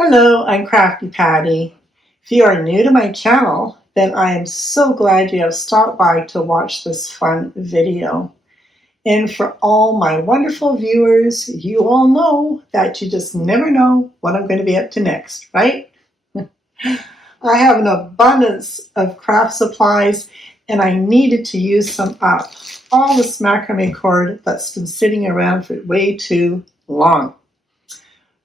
Hello, I'm Crafty Patti. If you are new to my channel, then I am so glad you have stopped by to watch this fun video. And for all my wonderful viewers, you all know that you just never know what I'm going to be up to next, right? I have an abundance of craft supplies and I needed to use some up. All this macrame cord that's been sitting around for way too long.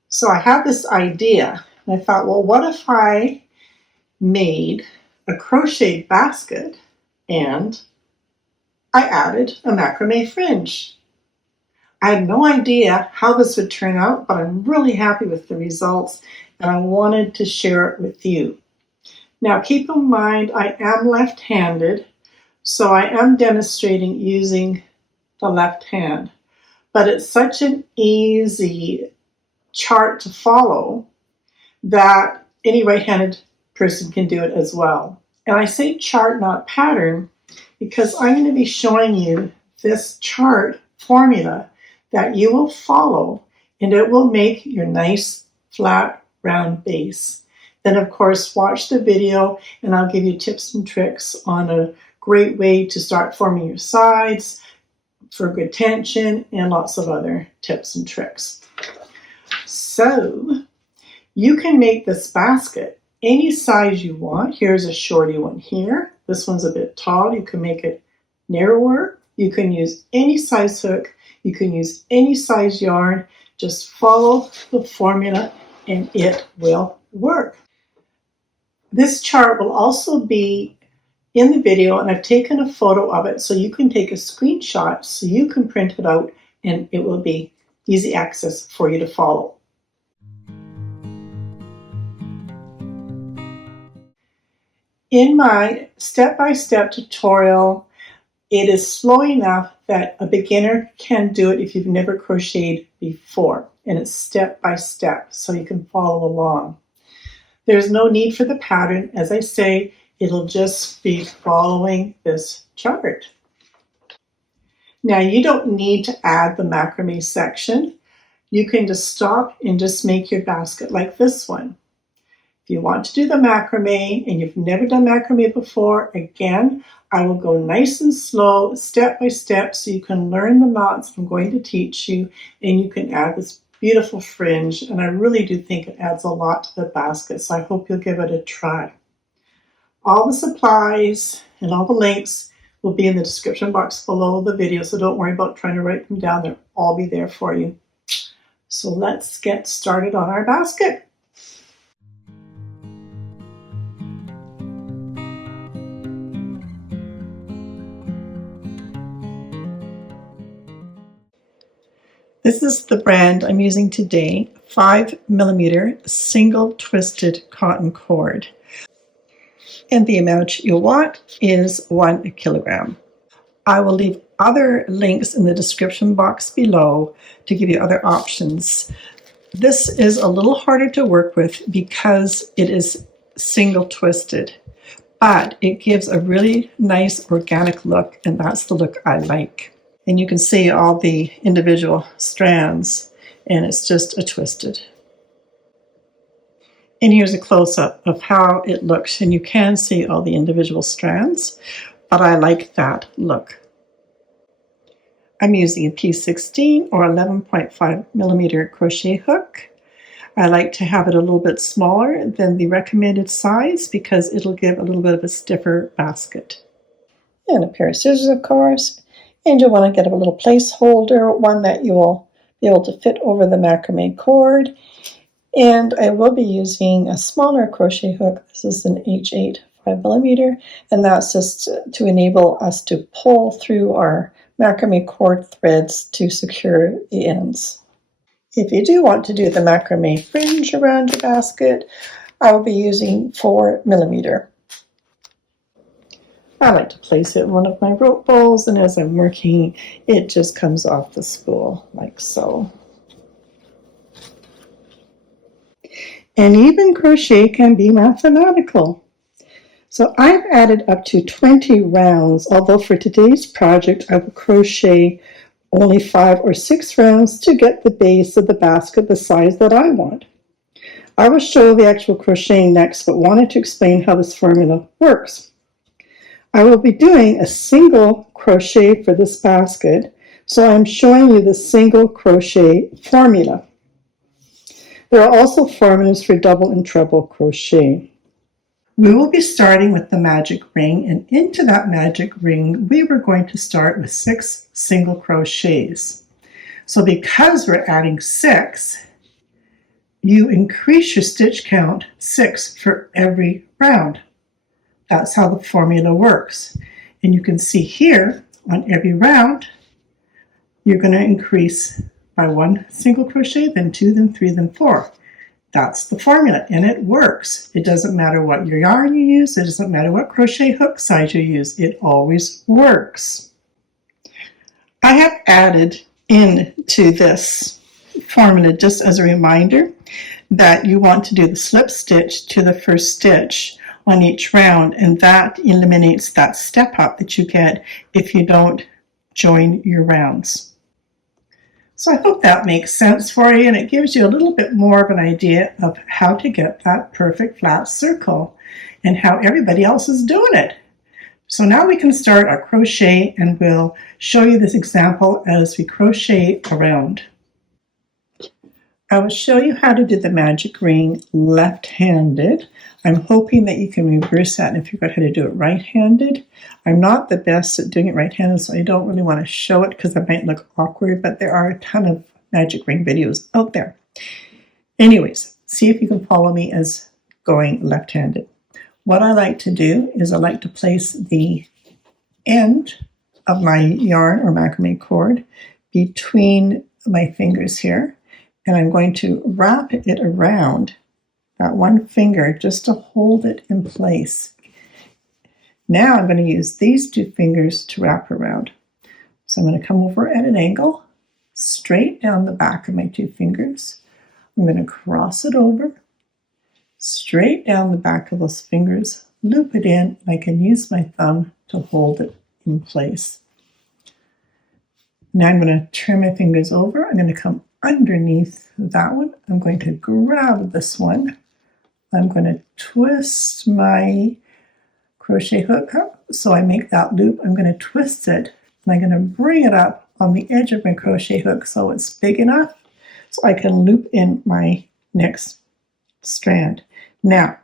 So I had this idea, and I thought, well, what if I made a crochet basket and I added a macrame fringe? I had no idea how this would turn out, but I'm really happy with the results, and I wanted to share it with you. Now, keep in mind, I am left-handed, so I am demonstrating using the left hand, but it's such an easy chart to follow that any right-handed person can do it as well. And I say chart, not pattern, because I'm going to be showing you this chart formula that you will follow, and it will make your nice flat round base. Then of course watch the video and I'll give you tips and tricks on a great way to start forming your sides for good tension and lots of other tips and tricks. So you can make this basket any size you want. Here's a shorty one here. This one's a bit tall. You can make it narrower. You can use any size hook. You can use any size yarn. Just follow the formula and it will work. This chart will also be in the video, and I've taken a photo of it so you can take a screenshot so you can print it out and it will be easy access for you to follow. In my step-by-step tutorial, it is slow enough that a beginner can do it if you've never crocheted before, and it's step-by-step so you can follow along. There's no need for the pattern. As I say, it'll just be following this chart. Now, you don't need to add the macrame section. You can just stop and just make your basket like this one. If you want to do the macrame and you've never done macrame before, again, I will go nice and slow, step by step, so you can learn the knots I'm going to teach you, and you can add this beautiful fringe. And I really do think it adds a lot to the basket, so I hope you'll give it a try. All the supplies and all the links will be in the description box below the video, so don't worry about trying to write them down. They'll all be there for you. So let's get started on our basket. This is the brand I'm using today, 5mm single twisted cotton cord. And the amount you'll want is 1 kilogram. I will leave other links in the description box below to give you other options. This is a little harder to work with because it is single twisted, but it gives a really nice organic look, and that's the look I like. And you can see all the individual strands, and it's just a twisted. And here's a close-up of how it looks, and you can see all the individual strands, but I like that look. I'm using a P16 or 11.5mm crochet hook. I like to have it a little bit smaller than the recommended size because it'll give a little bit of a stiffer basket. And a pair of scissors, of course. And you'll want to get a little placeholder, one that you will be able to fit over the macrame cord. And I will be using a smaller crochet hook. This is an H8 5mm, and that's just to enable us to pull through our macrame cord threads to secure the ends. If you do want to do the macrame fringe around your basket, I will be using 4mm. I like to place it in one of my rope bowls, and as I'm working, it just comes off the spool like so. And even crochet can be mathematical. So I've added up to 20 rounds, although for today's project I will crochet only 5 or 6 rounds to get the base of the basket the size that I want. I will show the actual crocheting next, but wanted to explain how this formula works. I will be doing a single crochet for this basket, so I'm showing you the single crochet formula. There are also formulas for double and treble crochet. We will be starting with the magic ring, and into that magic ring we were going to start with 6 single crochets. So because we're adding 6, you increase your stitch count 6 for every round. That's how the formula works. And you can see here on every round you're going to increase by 1 single crochet, then 2, then 3, then 4. That's the formula, and it works. It doesn't matter what your yarn you use. It doesn't matter what crochet hook size you use. It always works. I have added into this formula, just as a reminder, that you want to do the slip stitch to the first stitch on each round, and that eliminates that step up that you get if you don't join your rounds. So I hope that makes sense for you, and it gives you a little bit more of an idea of how to get that perfect flat circle and how everybody else is doing it. So now we can start our crochet, and we'll show you this example as we crochet around. I will show you how to do the magic ring left-handed. I'm hoping that you can reverse that and figure out how to do it right-handed. I'm not the best at doing it right-handed, so I don't really want to show it because it might look awkward, but there are a ton of magic ring videos out there. Anyways, see if you can follow me as going left-handed. What I like to do is I like to place the end of my yarn or macrame cord between my fingers here, and I'm going to wrap it around that one finger just to hold it in place. Now I'm going to use these 2 fingers to wrap around. So I'm going to come over at an angle, straight down the back of my 2 fingers. I'm going to cross it over, straight down the back of those fingers, loop it in, and I can use my thumb to hold it in place. Now I'm going to turn my fingers over. I'm going to come underneath that one. I'm going to grab this one. I'm going to twist my crochet hook up so I make that loop. I'm going to twist it, and I'm going to bring it up on the edge of my crochet hook so it's big enough so I can loop in my next strand. Now,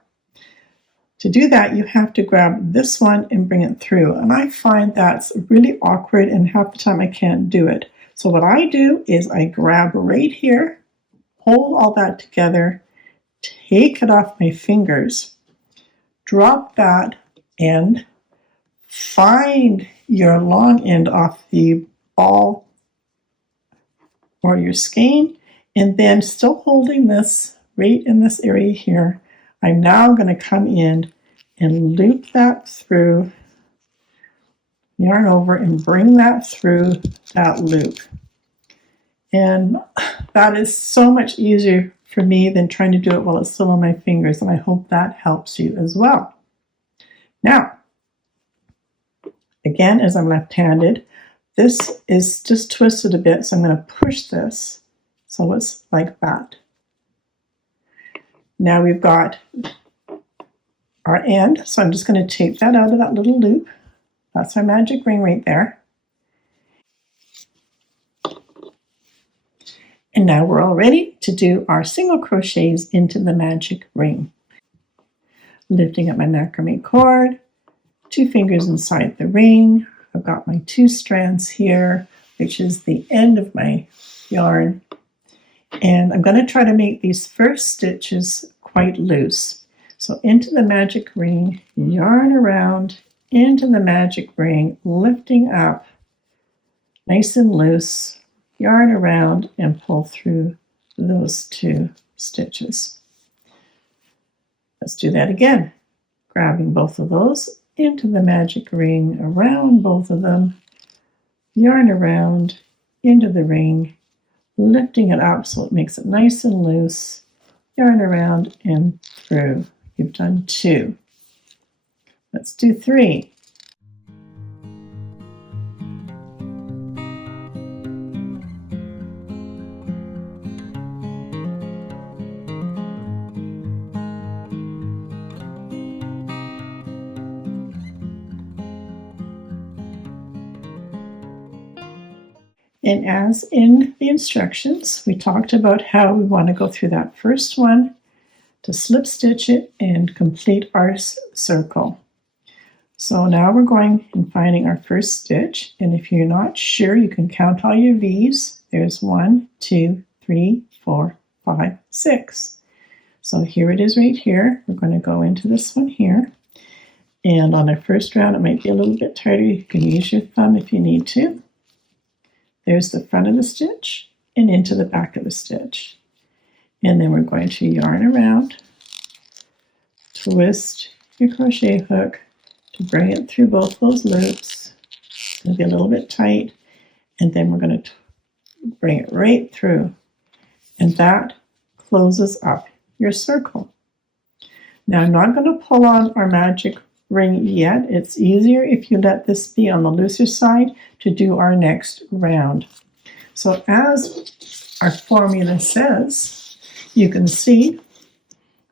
to do that, you have to grab this one and bring it through, and I find that's really awkward, and half the time I can't do it. So what I do is I grab right here, hold all that together, take it off my fingers, drop that end, find your long end off the ball or your skein, and then still holding this right in this area here, I'm now going to come in and loop that through, yarn over, and bring that through that loop. And that is so much easier for me than trying to do it while it's still on my fingers, and I hope that helps you as well. Now, again, as I'm left-handed, this is just twisted a bit, so I'm going to push this so it's like that. Now we've got our end, so I'm just going to take that out of that little loop. That's our magic ring right there. And now we're all ready to do our single crochets into the magic ring. Lifting up my macrame cord, 2 fingers inside the ring. I've got my 2 strands here, which is the end of my yarn. And I'm going to try to make these first stitches quite loose. So into the magic ring, yarn around, into the magic ring, lifting up, nice and loose, yarn around, and pull through those 2 stitches. Let's do that again. Grabbing both of those into the magic ring, around both of them, yarn around, into the ring, lifting it up so it makes it nice and loose, yarn around and through. You've done 2. Let's do 3. And as in the instructions, we talked about how we want to go through that first one to slip stitch it and complete our circle. So now we're going and finding our first stitch, and if you're not sure, you can count all your V's. There's 1, 2, 3, 4, 5, 6. So here it is right here. We're going to go into this one here, and on our first round it might be a little bit tighter. You can use your thumb if you need to. There's the front of the stitch and into the back of the stitch, and then we're going to yarn around, twist your crochet hook to bring it through both those loops. It's going to be a little bit tight, and then we're going to bring it right through, and that closes up your circle. Now I'm not going to pull on our magic ring yet. It's easier if you let this be on the looser side to do our next round. So as our formula says, you can see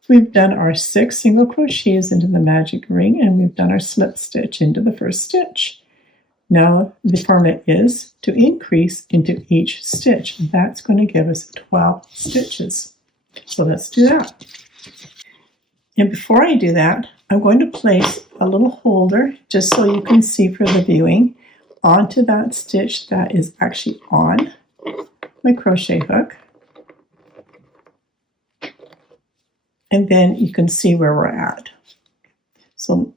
we've done our 6 single crochets into the magic ring, and we've done our slip stitch into the first stitch. Now the formula is to increase into each stitch. That's going to give us 12 stitches. So let's do that. And before I do that, I'm going to place a little holder, just so you can see for the viewing, onto that stitch that is actually on my crochet hook. And then you can see where we're at. So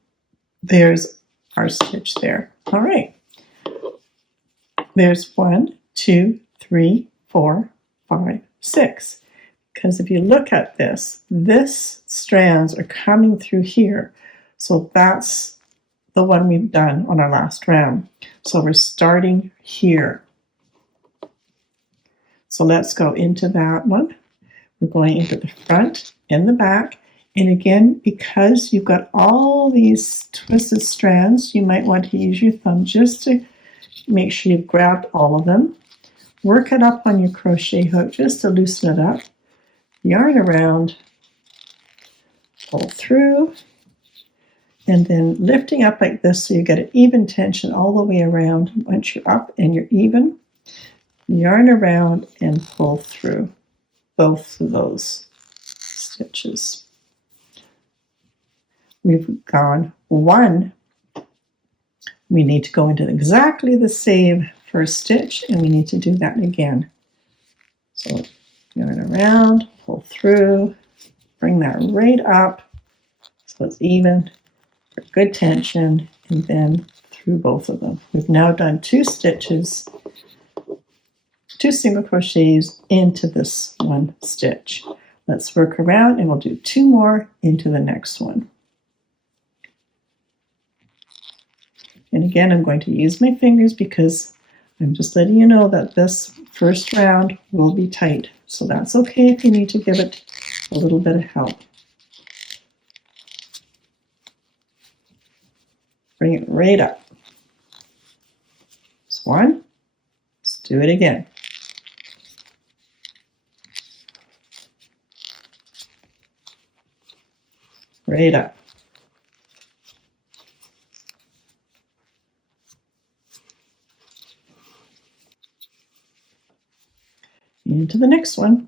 there's our stitch there. All right. There's 1, 2, 3, 4, 5, 6. Because if you look at this, strands are coming through here. So that's the one we've done on our last round. So we're starting here. So let's go into that one. We're going into the front and the back. And again, because you've got all these twisted strands, you might want to use your thumb just to make sure you've grabbed all of them. Work it up on your crochet hook just to loosen it up. Yarn around, pull through, and then lifting up like this so you get an even tension all the way around. Once you're up and you're even, yarn around and pull through both of those stitches. We've gone 1. We need to go into exactly the same first stitch, and we need to do that again. So yarn around, pull through, bring that right up so it's even, for good tension, and then through both of them. We've now done 2 stitches, 2 single crochets into this one stitch. Let's work around and we'll do 2 more into the next one. And again, I'm going to use my fingers because I'm just letting you know that this first round will be tight. So that's okay if you need to give it a little bit of help. Bring it right up. That's 1. Let's do it again. Right up. Into the next one.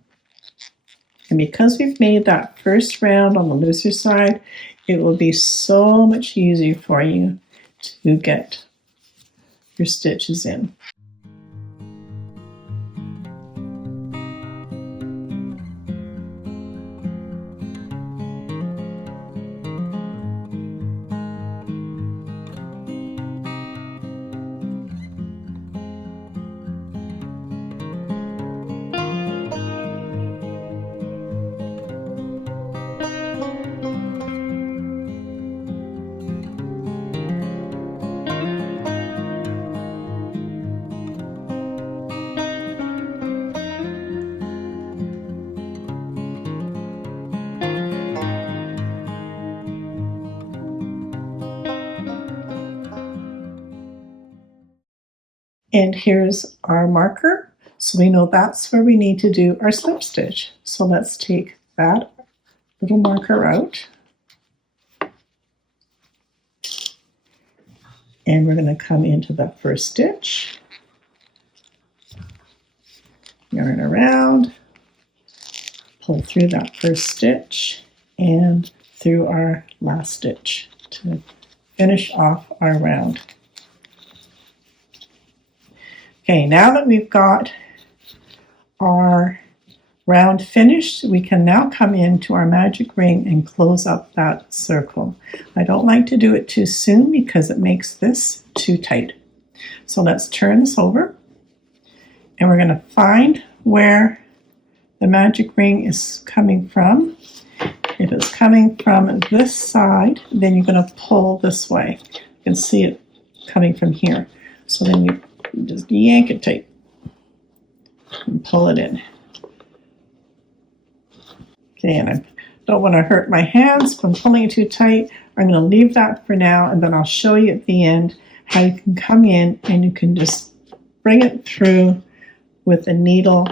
And because we've made that first round on the looser side, it will be so much easier for you to get your stitches in. And here's our marker. So we know that's where we need to do our slip stitch. So let's take that little marker out. And we're going to come into that first stitch. yarn around, pull through that first stitch and through our last stitch to finish off our round. Okay, now that we've got our round finished, we can now come into our magic ring and close up that circle. I don't like to do it too soon because it makes this too tight. So let's turn this over and we're going to find where the magic ring is coming from. If it's coming from this side, then you're going to pull this way. You can see it coming from here. So then you just yank it tight and pull it in. Okay, and I don't want to hurt my hands from pulling it too tight. I'm going to leave that for now, and then I'll show you at the end how you can come in and you can just bring it through with a needle,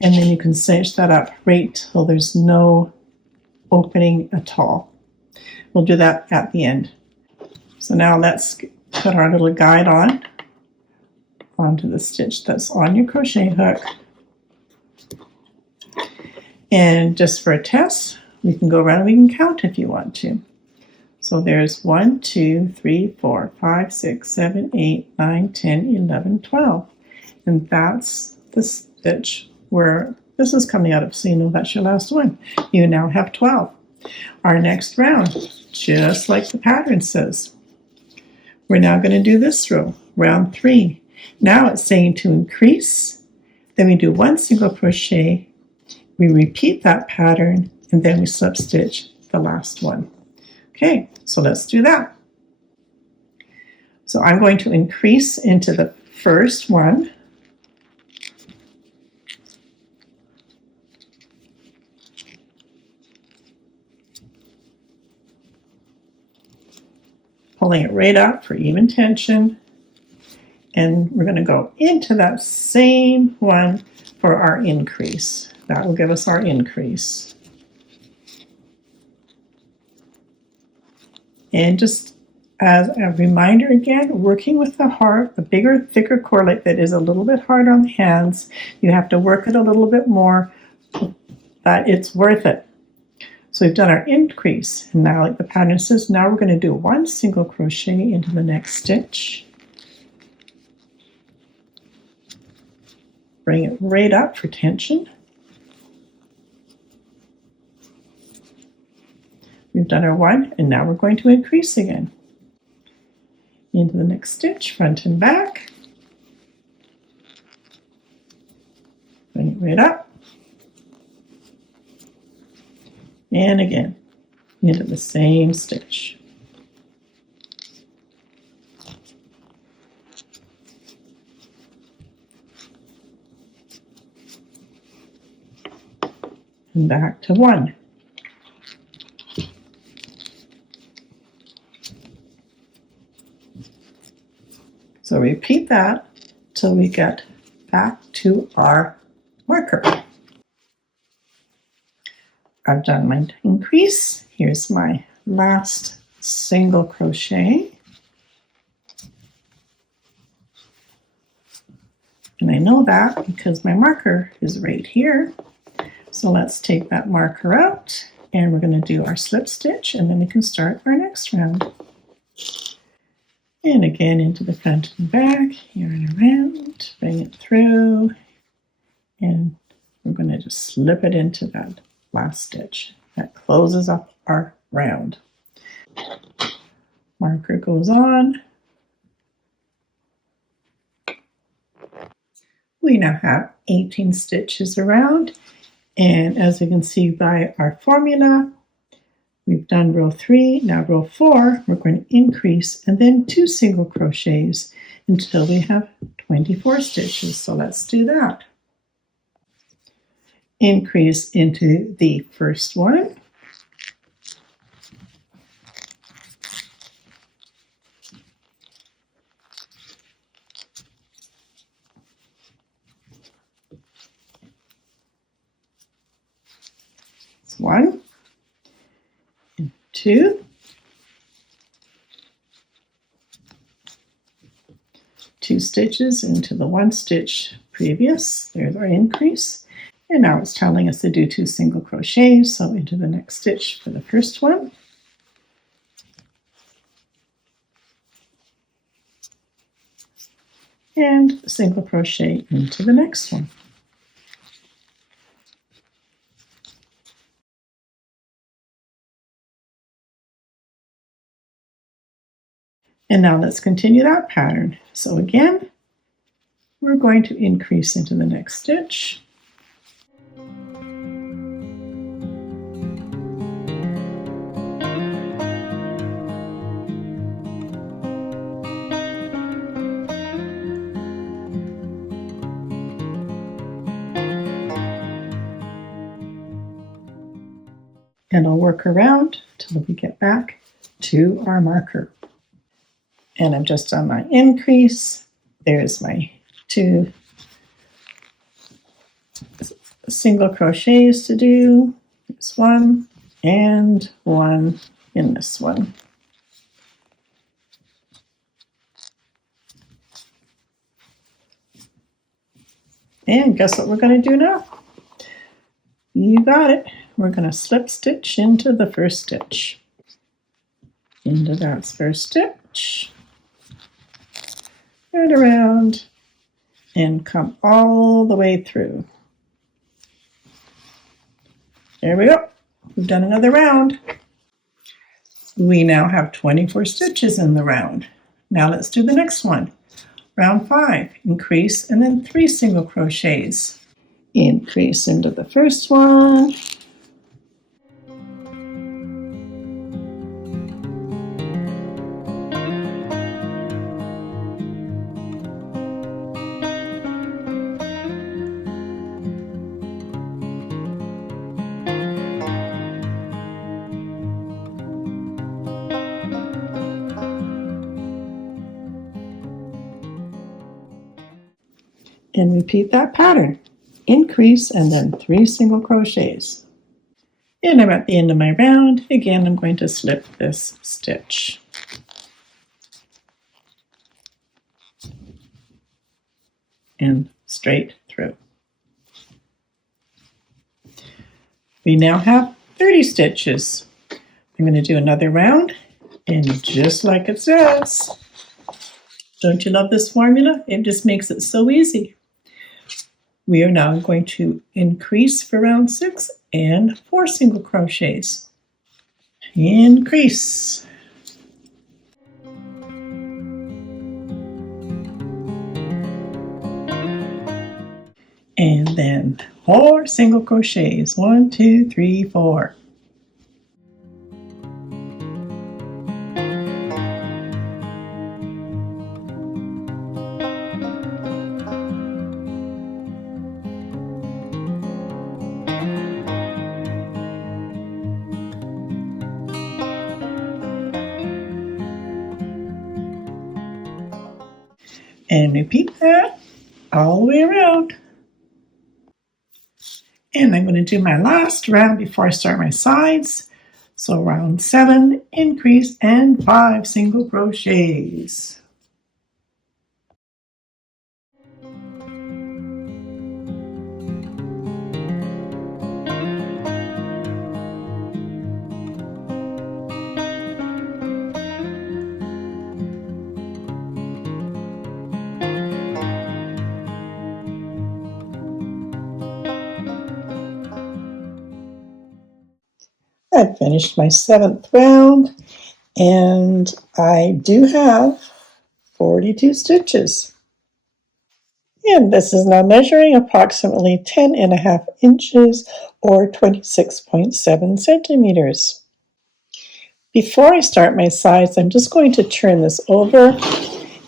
and then you can cinch that up right till there's no opening at all. We'll do that at the end. So now let's put our little guide onto the stitch that's on your crochet hook. And just for a test, we can go around and we can count if you want to. So there's 1, 2, 3, 4, 5, 6, 7, 8, 9, 10, 11, 12. And that's the stitch where this is coming out of, so you know that's your last one. You now have 12. Our next round, just like the pattern says, we're now going to do this row, round 3. Now it's saying to increase, then we do 1 single crochet, we repeat that pattern, and then we slip stitch the last one. Okay, so let's do that. So I'm going to increase into the first one. Pulling it right up for even tension. And we're going to go into that same one for our increase. That will give us our increase. And just as a reminder again, working with the heart, the bigger, thicker cord like that is a little bit hard on the hands. You have to work it a little bit more, but it's worth it. So we've done our increase, and now like the pattern says, now we're going to do 1 single crochet into the next stitch. Bring it right up for tension. We've done our 1, and now we're going to increase again. Into the next stitch, front and back. Bring it right up. And again, into the same stitch. And back to 1. So repeat that till we get back to our marker. I've done my increase. Here's my last single crochet. And I know that because my marker is right here. So let's take that marker out and we're going to do our slip stitch, and then we can start our next round. And again into the front and back, yarn around, bring it through, and we're going to just slip it into that last stitch. That closes up our round. Marker goes on. We now have 18 stitches around, and as you can see by our formula, we've done row 3, now row 4, we're going to increase and then 2 single crochets until we have 24 stitches. So let's do that. Increase into the first one. It's 1. 2, 2 stitches into the 1 stitch previous. There's our increase. And now it's telling us to do 2 single crochets, so into the next stitch for the first one. And single crochet into the next one. And now let's continue that pattern. So again, we're going to increase into the next stitch. And I'll work around till we get back to our marker. And I've just done my increase. There's my 2 single crochets to do. There's 1 and 1 in this one. And guess what we're going to do now? You got it. We're going to slip stitch into the first stitch. Into that first stitch. Right around and come all the way through. There we go. We've done another round. We now have 24 stitches in the round. Now let's do the next one. Round 5, increase and then 3 single crochets. Increase into the first one. And repeat that pattern. Increase and then 3 single crochets. And I'm at the end of my round. Again, I'm going to slip this stitch. And straight through. We now have 30 stitches. I'm going to do another round, and just like it says. Don't you love this formula? It just makes it so easy. We are now going to increase for round 6 and 4 single crochets. Increase. And then 4 single crochets. 1, 2, 3, 4. And repeat that all the way around. And I'm going to do my last round before I start my sides. So round 7, increase and 5 single crochets. I finished my 7th round, and I do have 42 stitches. And this is now measuring approximately 10.5 inches or 26.7 centimeters. Before I start my sides, I'm just going to turn this over,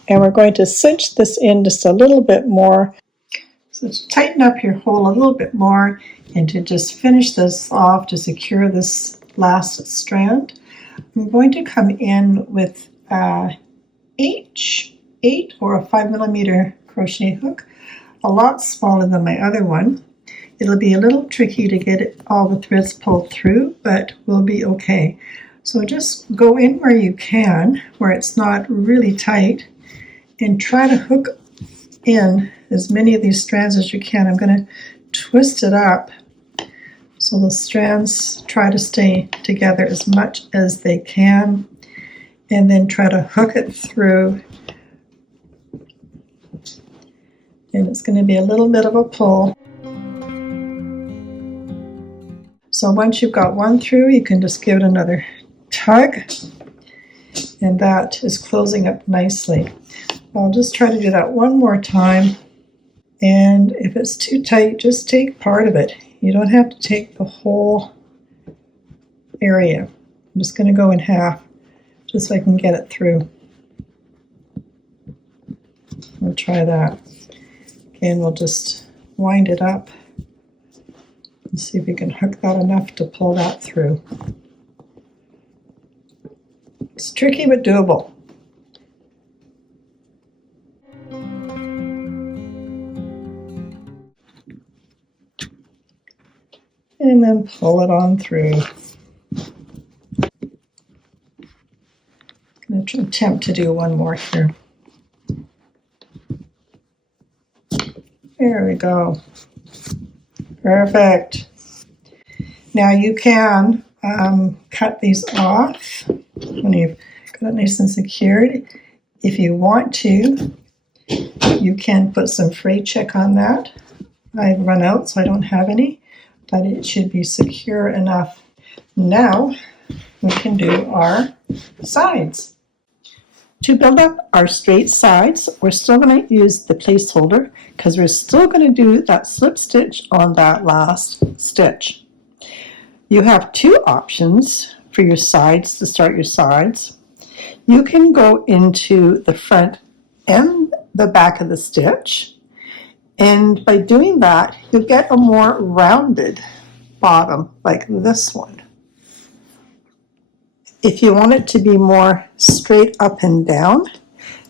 and we're going to cinch this in just a little bit more. So to tighten up your hole a little bit more and to just finish this off to secure this last strand, I'm going to come in with H8 or a 5mm crochet hook, a lot smaller than my other one. It'll be a little tricky to get all the threads pulled through, but we'll be okay. So just go in where you can, where it's not really tight, and try to hook in as many of these strands as you can. I'm going to twist it up so the strands try to stay together as much as they can, and then try to hook it through. And it's going to be a little bit of a pull. So once you've got one through, you can just give it another tug, and that is closing up nicely. I'll just try to do that one more time, and if it's too tight, just take part of it. You don't have to take the whole area. I'm just going to go in half just so I can get it through. We'll try that. Again, we'll just wind it up and see if we can hook that enough to pull that through. It's tricky but doable. And then pull it on through. I'm going to attempt to do one more here. There we go. Perfect. Now you can cut these off when you've got it nice and secured. If you want to, you can put some fray check on that. I've run out, so I don't have any, but it should be secure enough. Now we can do our sides. To build up our straight sides, we're still going to use the placeholder because we're still going to do that slip stitch on that last stitch. You have two options for your sides to start your sides. You can go into the front and the back of the stitch, and by doing that, you'll get a more rounded bottom like this one. If you want it to be more straight up and down,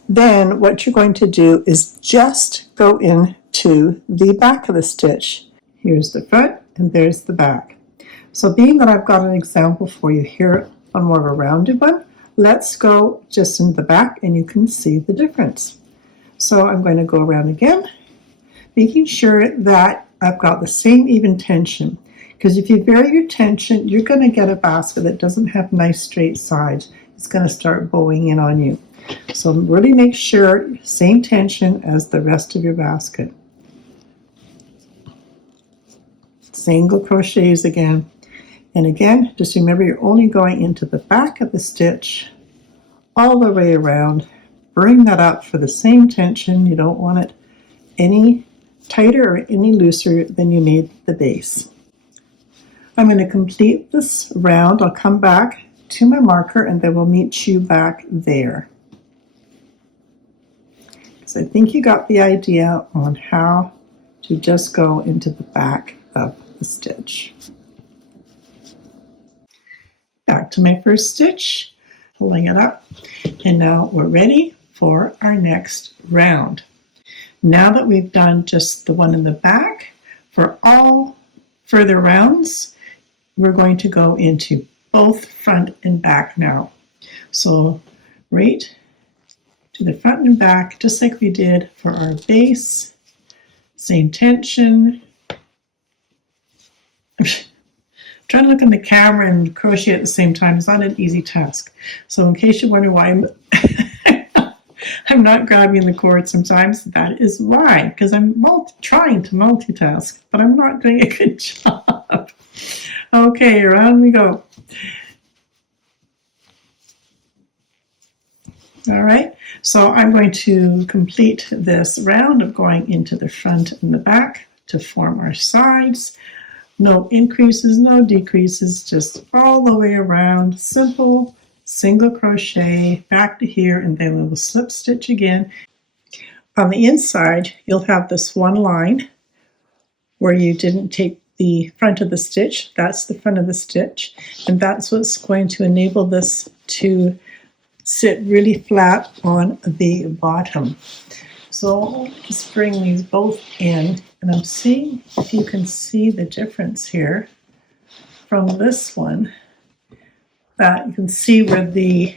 then what you're going to do is just go into the back of the stitch. Here's the front and there's the back. So being that I've got an example for you here on more of a rounded one, let's go just in the back and you can see the difference. So I'm going to go around again, making sure that I've got the same even tension. Because if you vary your tension, you're going to get a basket that doesn't have nice straight sides. It's going to start bowing in on you. So really make sure same tension as the rest of your basket. Single crochets again. And again, just remember you're only going into the back of the stitch all the way around. Bring that up for the same tension. You don't want it any tighter or any looser than you made the base. I'm going to complete this round. I'll come back to my marker and then we'll meet you back there. So I think you got the idea on how to just go into the back of the stitch. Back to my first stitch, pulling it up, and now we're ready for our next round. Now that we've done just the one in the back, for all further rounds, we're going to go into both front and back now. So right to the front and back, just like we did for our base, same tension. I'm trying to look in the camera and crochet at the same time. It's not an easy task. So in case you wonder why I'm not grabbing the cord sometimes, that is why, because I'm trying to multitask, but I'm not doing a good job. Okay, around we go. All right, so I'm going to complete this round of going into the front and the back to form our sides. No increases, no decreases, just all the way around. Simple single crochet back to here, and then we will slip stitch again. On the inside, you'll have this one line where you didn't take the front of the stitch. That's the front of the stitch, and that's what's going to enable this to sit really flat on the bottom. So I'll just bring these both in, and I'm seeing if you can see the difference here from this one, that you can see where the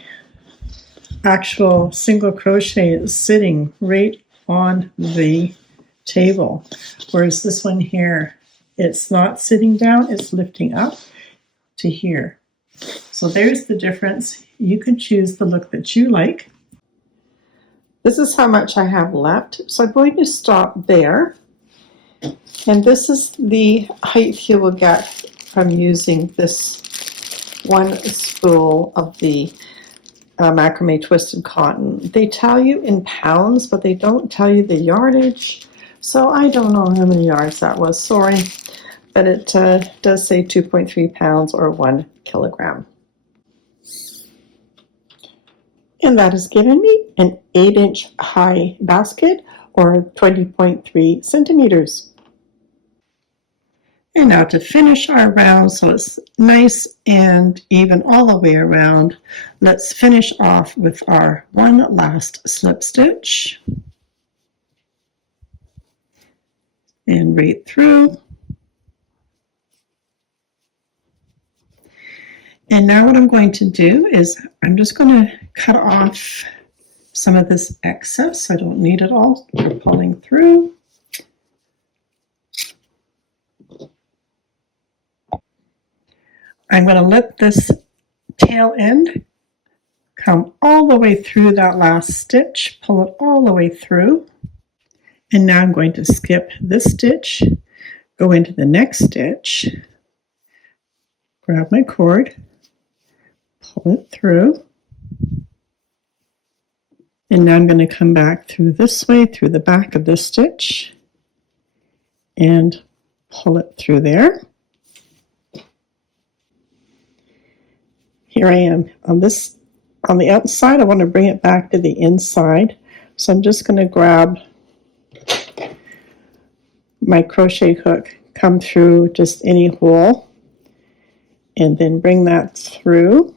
actual single crochet is sitting right on the table. Whereas this one here, it's not sitting down, it's lifting up to here. So there's the difference. You can choose the look that you like. This is how much I have left. So I'm going to stop there. And this is the height you will get from using this one spool of the macrame twisted cotton. They tell you in pounds, but they don't tell you the yardage. So I don't know how many yards that was, sorry. But it does say 2.3 pounds or 1 kilogram. And that has given me an 8-inch high basket or 20.3 centimeters. And now to finish our round so it's nice and even all the way around, let's finish off with our one last slip stitch. And right through. And now what I'm going to do is I'm just going to cut off some of this excess. I don't need it all for pulling through. I'm going to let this tail end come all the way through that last stitch, pull it all the way through. And now I'm going to skip this stitch, go into the next stitch, grab my cord, pull it through. And now I'm going to come back through this way, through the back of this stitch, and pull it through there. Here I am on the outside. I want to bring it back to the inside. So I'm just going to grab my crochet hook, come through just any hole, and then bring that through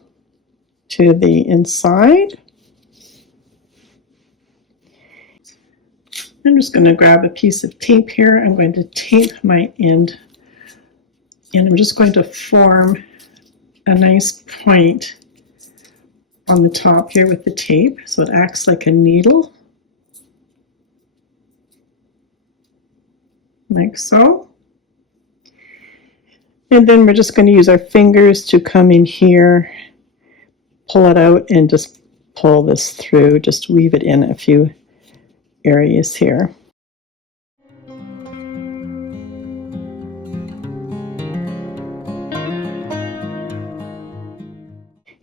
to the inside. I'm just going to grab a piece of tape here. I'm going to tape my end, and I'm just going to form a nice point on the top here with the tape so it acts like a needle, like so. And then we're just going to use our fingers to come in here, pull it out, and just pull this through, just weave it in a few areas here.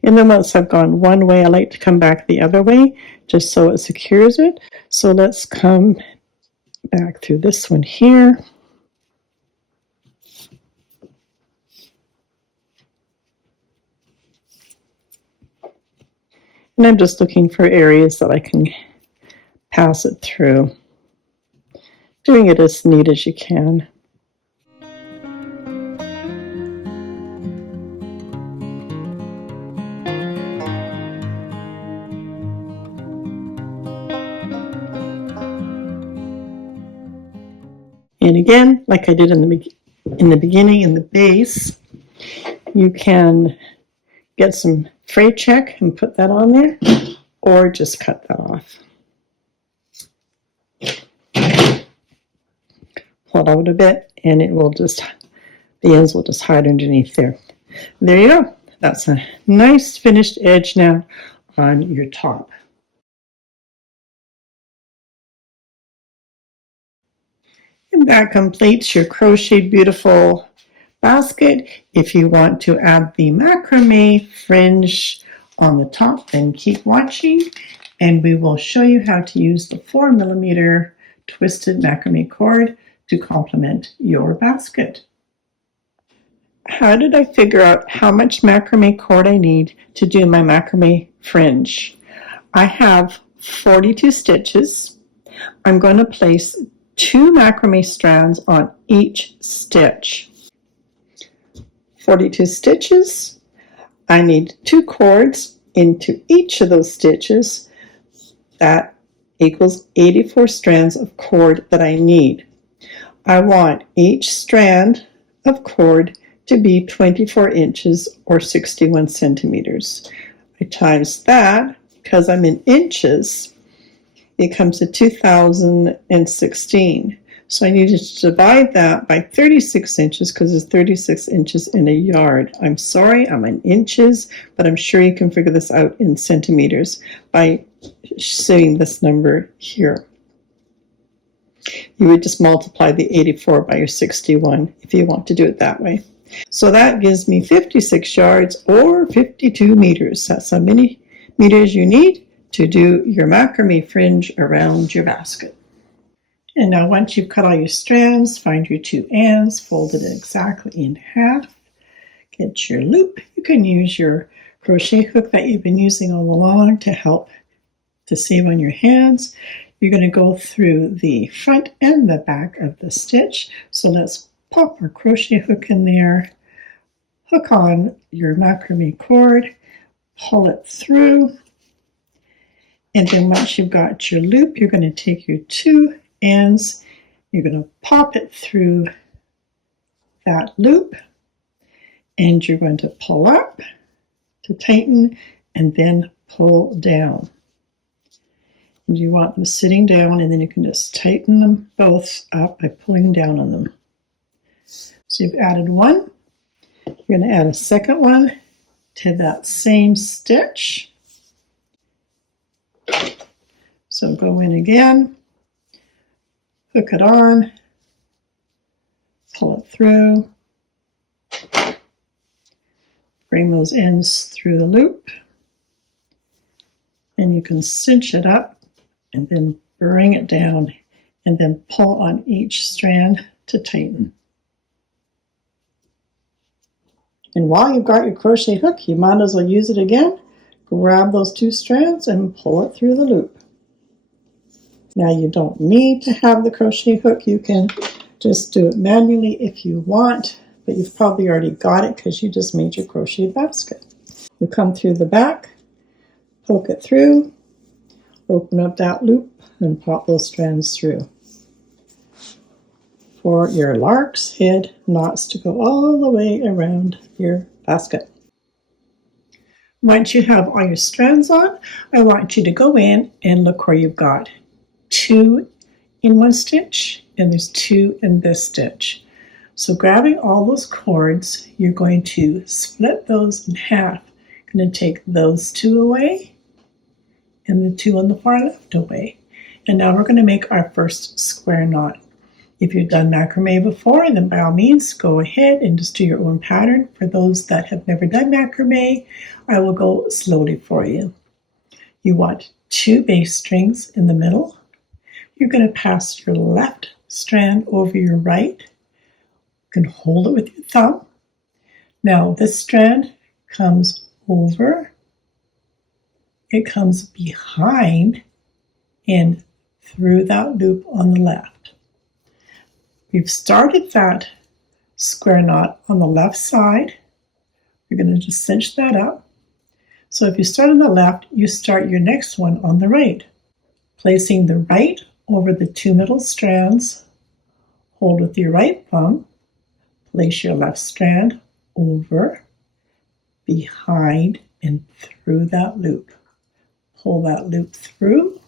And then once I've gone one way, I like to come back the other way, just so it secures it. So let's come back through this one here. And I'm just looking for areas that I can pass it through, doing it as neat as you can. And again, like I did in the beginning, in the base, you can get some fray check and put that on there, or just cut that off. Pull it out a bit, and it will just, the ends will just hide underneath there. There you go. That's a nice finished edge now on your top. And that completes your crocheted beautiful basket. If you want to add the macrame fringe on the top, then keep watching, and we will show you how to use the 4mm twisted macrame cord to complement your basket. How did I figure out how much macrame cord I need to do my macrame fringe? I have 42 stitches. I'm going to place 2 macrame strands on each stitch. 42 stitches. I need 2 cords into each of those stitches. That equals 84 strands of cord that I need. I want each strand of cord to be 24 inches or 61 centimeters. I times that, because I'm in inches, it comes to 2016. So I needed to divide that by 36 inches because it's 36 inches in a yard. I'm sorry, I'm in inches, but I'm sure you can figure this out in centimeters by seeing this number here. You would just multiply the 84 by your 61 if you want to do it that way. So that gives me 56 yards or 52 meters. That's how many meters you need to do your macrame fringe around your basket. And now once you've cut all your strands, find your two ends, fold it exactly in half, get your loop. You can use your crochet hook that you've been using all along to help to save on your hands. You're going to go through the front and the back of the stitch. So let's pop our crochet hook in there, hook on your macrame cord, pull it through, and then once you've got your loop, you're going to take your two ends, you're going to pop it through that loop, and you're going to pull up to tighten and then pull down. And you want them sitting down, and then you can just tighten them both up by pulling down on them. So you've added one, you're going to add a second one to that same stitch. So go in again, hook it on, pull it through, bring those ends through the loop, and you can cinch it up and then bring it down and then pull on each strand to tighten. And while you've got your crochet hook, you might as well use it again. Grab those two strands and pull it through the loop. Now you don't need to have the crochet hook. You can just do it manually if you want, but you've probably already got it because you just made your crochet basket. You come through the back, poke it through, open up that loop, and pop those strands through. For your lark's head knots to go all the way around your basket. Once you have all your strands on, I want you to go in and look where you've got two in one stitch and there's two in this stitch. So grabbing all those cords, you're going to split those in half. You're going to take those two away and the two on the far left away. And now we're going to make our first square knot. If you've done macrame before, then by all means go ahead and just do your own pattern. For those that have never done macrame, I will go slowly for you. You want two base strings in the middle. You're going to pass your left strand over your right. You can hold it with your thumb. Now this strand comes over, it comes behind and through that loop on the left. We've started that square knot on the left side. You're going to just cinch that up. So if you start on the left, you start your next one on the right. Placing the right over the two middle strands, hold with your right thumb, place your left strand over, behind, and through that loop. Pull that loop through,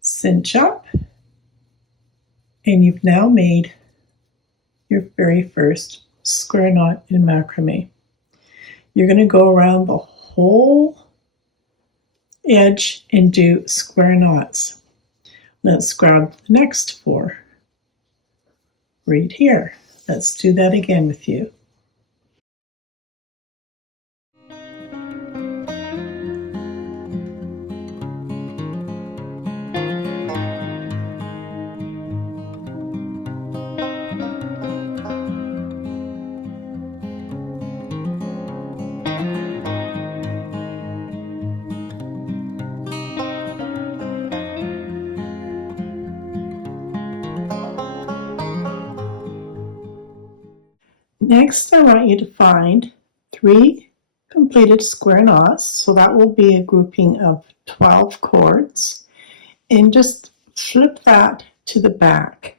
cinch up, and you've now made your very first square knot in macrame. You're going to go around the whole edge and do square knots. Let's grab the next four right here. Let's do that again with you. Next, I want you to find 3 completed square knots, so that will be a grouping of 12 cords, and just flip that to the back.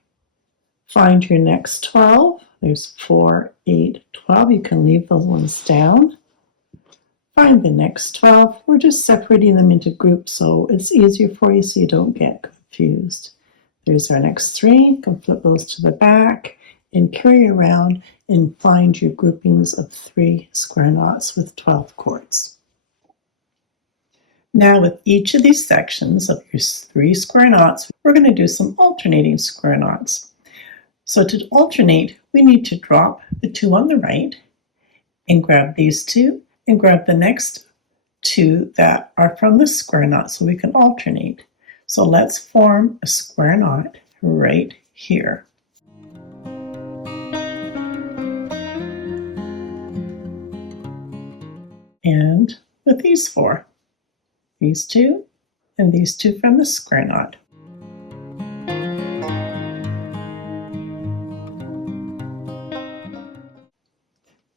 Find your next 12. There's 4, 8, 12. You can leave those ones down. Find the next 12. We're just separating them into groups so it's easier for you so you don't get confused. There's our next 3. You can flip those to the back and carry around and find your groupings of 3 square knots with 12 cords. Now with each of these sections of your 3 square knots, we're going to do some alternating square knots. So to alternate, we need to drop the 2 on the right and grab these 2 and grab the next 2 that are from the square knot so we can alternate. So let's form a square knot right here. And with these 4, these 2 and these 2 from the square knot.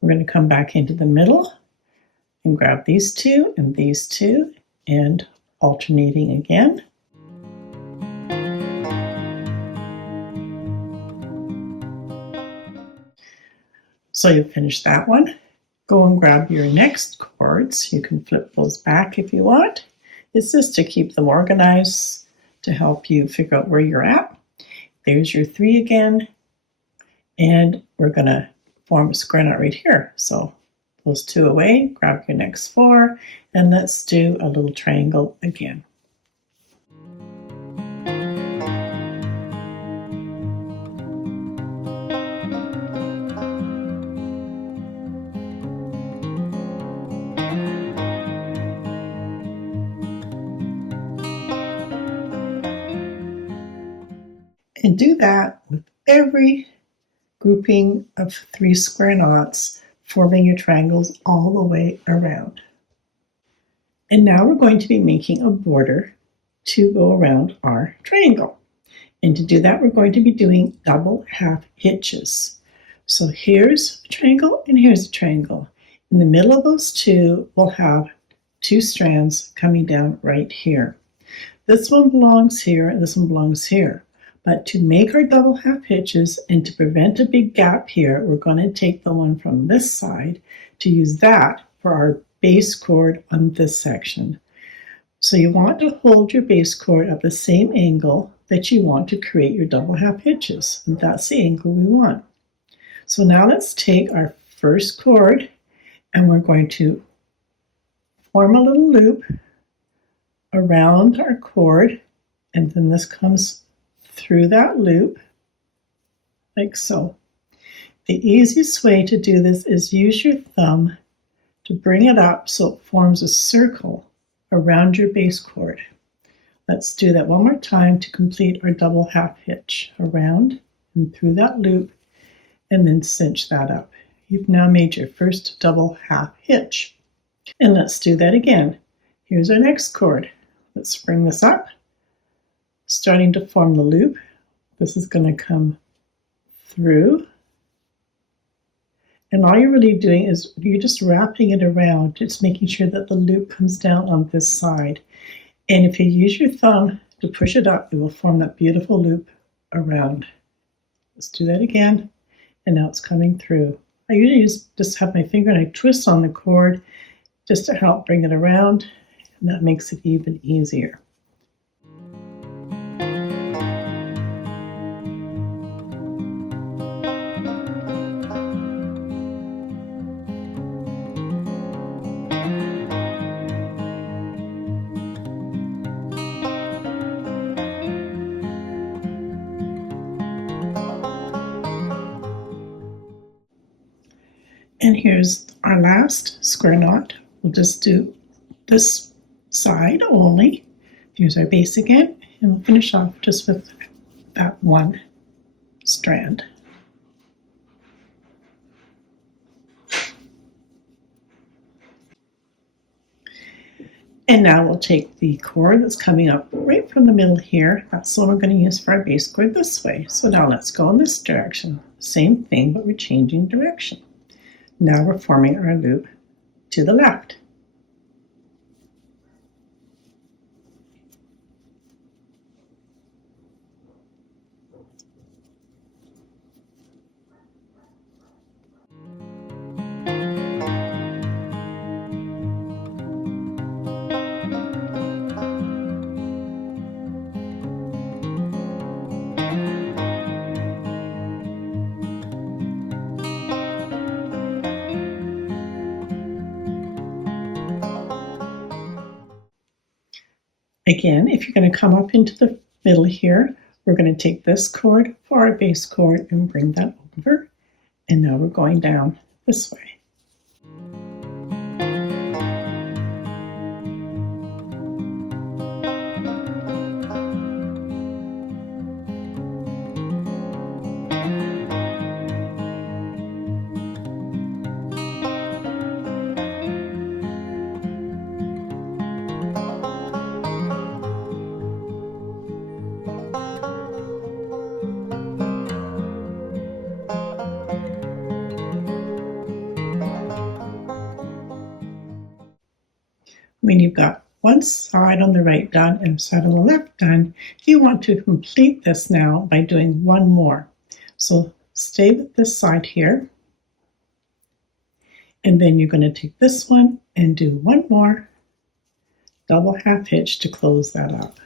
We're going to come back into the middle and grab these 2 and these 2 and alternating again. So you finish that one. Go and grab your next cords. You can flip those back if you want. It's just to keep them organized, to help you figure out where you're at. There's your 3 again, and we're going to form a square knot right here. So those 2 away, grab your next 4, and let's do a little triangle again. And do that with every grouping of 3 square knots, forming your triangles all the way around. And now we're going to be making a border to go around our triangle. And to do that, we're going to be doing double half hitches. So here's a triangle and here's a triangle. In the middle of those 2, we'll have 2 strands coming down right here. This one belongs here and this one belongs here. But to make our double half hitches and to prevent a big gap here, we're going to take the one from this side to use that for our base cord on this section. So you want to hold your base cord at the same angle that you want to create your double half hitches. And that's the angle we want. So now let's take our first cord and we're going to form a little loop around our cord, and then this comes through that loop like so. The easiest way to do this is use your thumb to bring it up so it forms a circle around your base cord. Let's do that one more time to complete our double half hitch around and through that loop, and then cinch that up. You've now made your first double half hitch. And let's do that again. Here's our next cord. Let's bring this up, starting to form the loop. This is going to come through. And all you're really doing is you're just wrapping it around, just making sure that the loop comes down on this side. And if you use your thumb to push it up, it will form that beautiful loop around. Let's do that again. And now it's coming through. I usually just have my finger and I twist on the cord just to help bring it around. And that makes it even easier. And here's our last square knot. We'll just do this side only. Here's our base again, and we'll finish off just with that one strand. And now we'll take the cord that's coming up right from the middle here. That's the one we're going to use for our base cord this way. So now let's go in this direction. Same thing, but we're changing direction. Now we're forming our loop to the left. Again, if you're going to come up into the middle here, we're going to take this cord for our base cord and bring that over. And now we're going down this way. When you've got one side on the right done and side on the left done, you want to complete this now by doing one more. So stay with this side here, and then you're going to take this one and do one more double half hitch to close that up.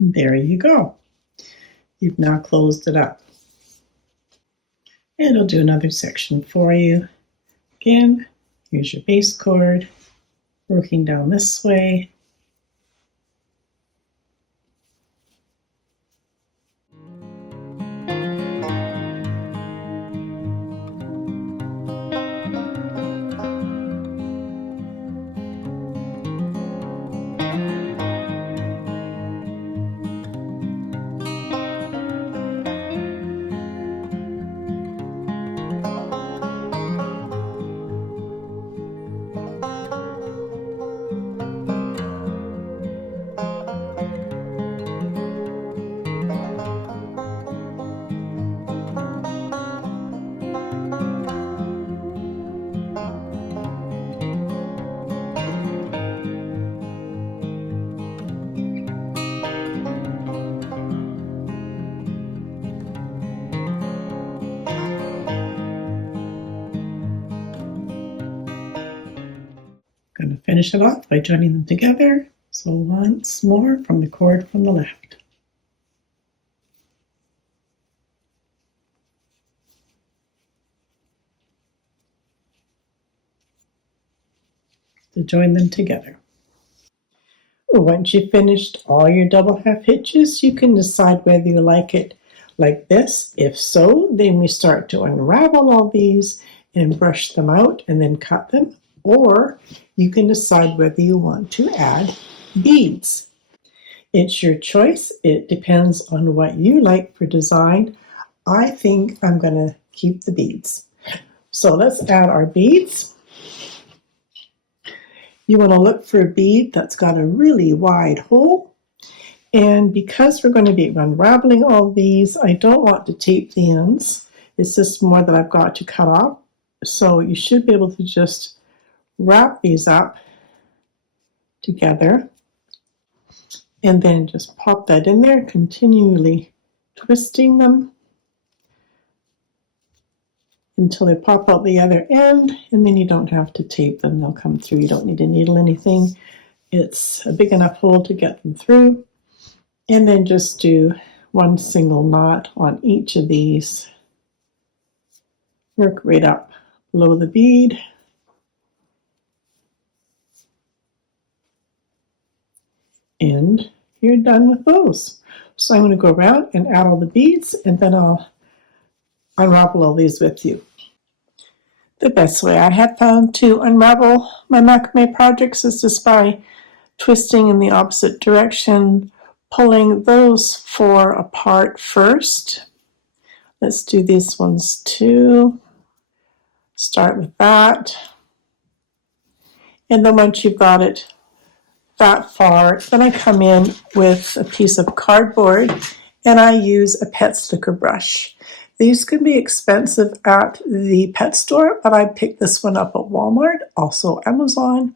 There you go. You've now closed it up. And it'll do another section for you. Again, here's your base cord, working down this way. Going to finish it off by joining them together. So once more from the cord from the left. To join them together. Once you've finished all your double half hitches, you can decide whether you like it like this. If so, then we start to unravel all these and brush them out and then cut them. Or you can decide whether you want to add beads. It's your choice. It depends on what you like for design. I think I'm going to keep the beads. So let's add our beads. You want to look for a bead that's got a really wide hole. And because we're going to be unraveling all these, I don't want to tape the ends. It's just more that I've got to cut off. So you should be able to just wrap these up together and then just pop that in there, continually twisting them until they pop out the other end, and then you don't have to tape them. They'll come through. You don't need to needle anything. It's a big enough hole to get them through. And then just do one single knot on each of these. Work right up below the bead. And you're done with those. So I'm going to go around and add all the beads, and then I'll unravel all these with you. The best way I have found to unravel my macrame projects is just by twisting in the opposite direction, pulling those four apart first. Let's do these ones too. Start with that. And then once you've got it that far, then I come in with a piece of cardboard and I use a pet sticker brush. These can be expensive at the pet store, but I picked this one up at Walmart, also Amazon,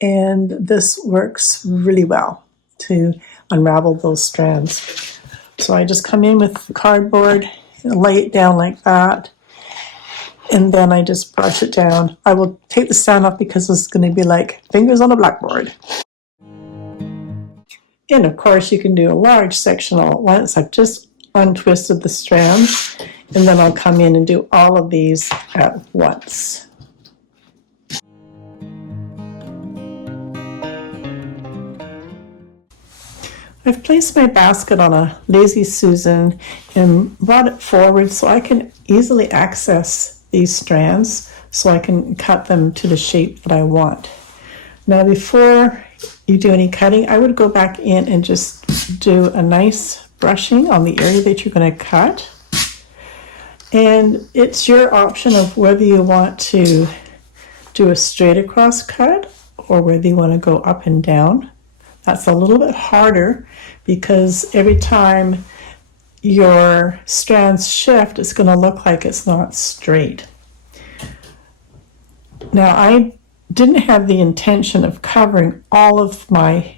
and this works really well to unravel those strands. So I just come in with the cardboard and lay it down like that, and then I just brush it down. I will take the sand off because it's going to be like fingers on a blackboard. And of course you can do a large section all at once. I've just untwisted the strands and then I'll come in and do all of these at once. I've placed my basket on a Lazy Susan and brought it forward so I can easily access these strands so I can cut them to the shape that I want. Now before you do any cutting, I would go back in and just do a nice brushing on the area that you're going to cut. And it's your option of whether you want to do a straight across cut or whether you want to go up and down. That's a little bit harder because every time your strands shift, it's going to look like it's not straight. Now, I didn't have the intention of covering all of my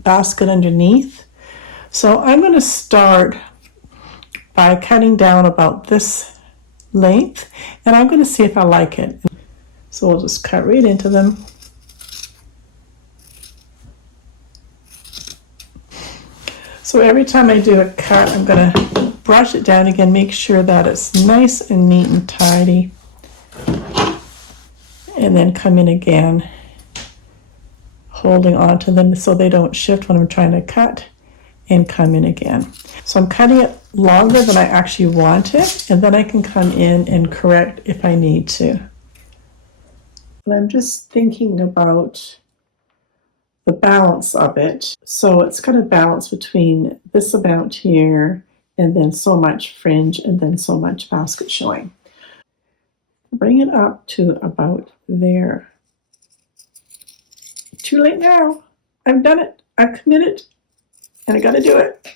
basket underneath, so I'm going to start by cutting down about this length, and I'm going to see if I like it. So we'll just cut right into them. So every time I do a cut, I'm going to brush it down again, make sure that it's nice and neat and tidy. And then come in again, holding on to them so they don't shift when I'm trying to cut, and come in again. So I'm cutting it longer than I actually want it, and then I can come in and correct if I need to. And I'm just thinking about the balance of it. So it's got a balance between this amount here and then so much fringe and then so much basket showing. Bring it up to about there. Too late now. I've done it. I've committed and I got to do it.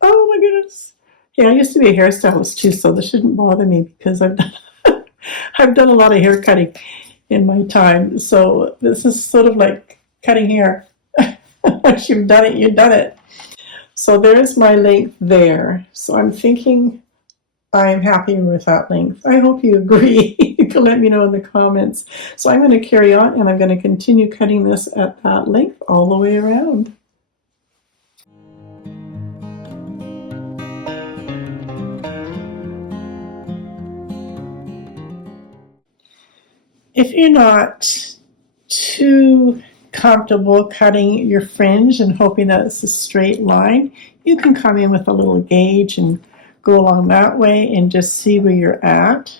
Oh my goodness. Yeah, I used to be a hairstylist too, so this shouldn't bother me because I've done a lot of hair cutting in my time. So this is sort of like cutting hair. Once you've done it, you've done it. So there's my length there. So I'm thinking I'm happy with that length. I hope you agree. You can let me know in the comments. So I'm going to carry on and I'm going to continue cutting this at that length all the way around. If you're not too comfortable cutting your fringe and hoping that it's a straight line, you can come in with a little gauge and go along that way and just see where you're at.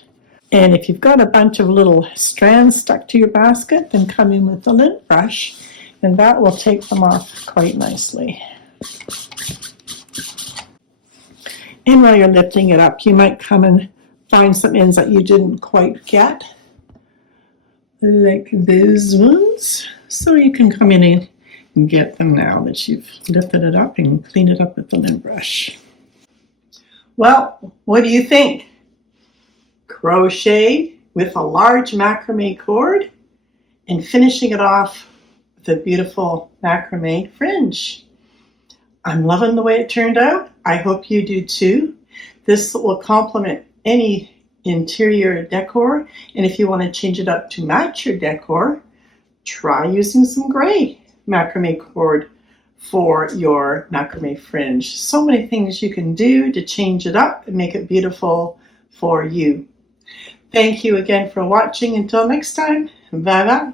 And if you've got a bunch of little strands stuck to your basket, then come in with the lint brush and that will take them off quite nicely. And while you're lifting it up, you might come and find some ends that you didn't quite get, like those ones. So you can come in and get them now that you've lifted it up and clean it up with the lint brush. Well, what do you think? Crochet with a large macrame cord and finishing it off with a beautiful macrame fringe. I'm loving the way it turned out. I hope you do too. This will complement any interior decor, and if you want to change it up to match your decor, try using some gray macrame cord for your macrame fringe. So many things you can do to change it up and make it beautiful for you. Thank you again for watching. Until next time, bye bye.